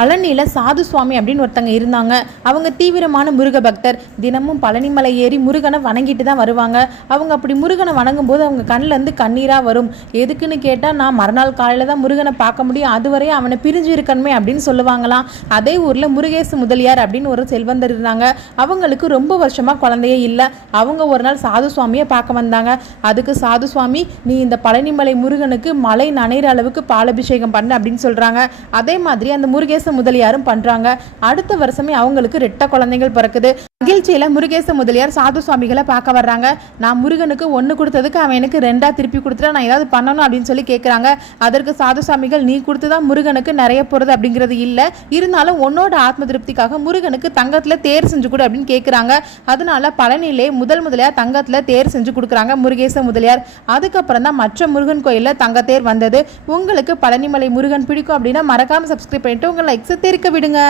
பழனியில் சாது சுவாமி அப்படின்னு ஒருத்தங்க இருந்தாங்க. அவங்க தீவிரமான முருக பக்தர். தினமும் பழனிமலை ஏறி முருகனை வணங்கிட்டு தான் வருவாங்க. அவங்க அப்படி முருகனை வணங்கும் போது அவங்க கண்ணிலேருந்து கண்ணீராக வரும். எதுக்குன்னு கேட்டால், நான் மறுநாள் காலையில் தான் முருகனை பார்க்க முடியும், அதுவரை அவனை பிரிஞ்சு இருக்கணுமே அப்படின்னு சொல்லுவாங்களாம். அதே ஊரில் முருகேசு முதலியார் அப்படின்னு ஒரு செல்வந்தர் இருந்தாங்க. அவங்களுக்கு ரொம்ப வருஷமாக குழந்தையே இல்லை. அவங்க ஒரு நாள் சாது சுவாமியை பார்க்க வந்தாங்க. அதுக்கு சாது சுவாமி, நீ இந்த பழனிமலை முருகனுக்கு மலை நனைகிற அளவுக்கு பாலபிஷேகம் பண்ணு அப்படின்னு சொல்கிறாங்க. அதே மாதிரி அந்த முருகேச முதலியாரும் பண்றாங்க. அடுத்த வருஷமே அவங்களுக்கு 2 குழந்தைகள் பிறக்குது. மகிழ்ச்சியில முருகேச முதலியார் சாது சுவாமிகளை பார்க்க வர்றாங்க. நான் முருகனுக்கு 1 கொடுத்ததுக்கு அவன் எனக்கு 2 திருப்பி கொடுத்துட்டா நான் ஏதாவது பண்ணணும் அப்படின்னு சொல்லி கேட்குறாங்க. அதற்கு சாது சுவாமிகள், நீ கொடுத்துதான் முருகனுக்கு நிறைய போறது அப்படிங்கிறது இல்லை, இருந்தாலும் உன்னோட ஆத்ம திருப்திக்காக முருகனுக்கு தங்கத்துல தேர் செஞ்சு கொடு அப்படின்னு கேட்குறாங்க. அதனால பழனியிலே முதலியா தங்கத்துல தேர் செஞ்சு கொடுக்குறாங்க முருகேச முதலியார். அதுக்கப்புறம் தான் மற்ற முருகன் கோயில்ல தங்கத்தேர் வந்தது. உங்களுக்கு பழனிமலை முருகன் பிடிக்கும் அப்படின்னா மறக்காம சப்ஸ்கிரைப் பண்ணிட்டு உங்க லைக்ஸை தெரிவிக்க விடுங்க.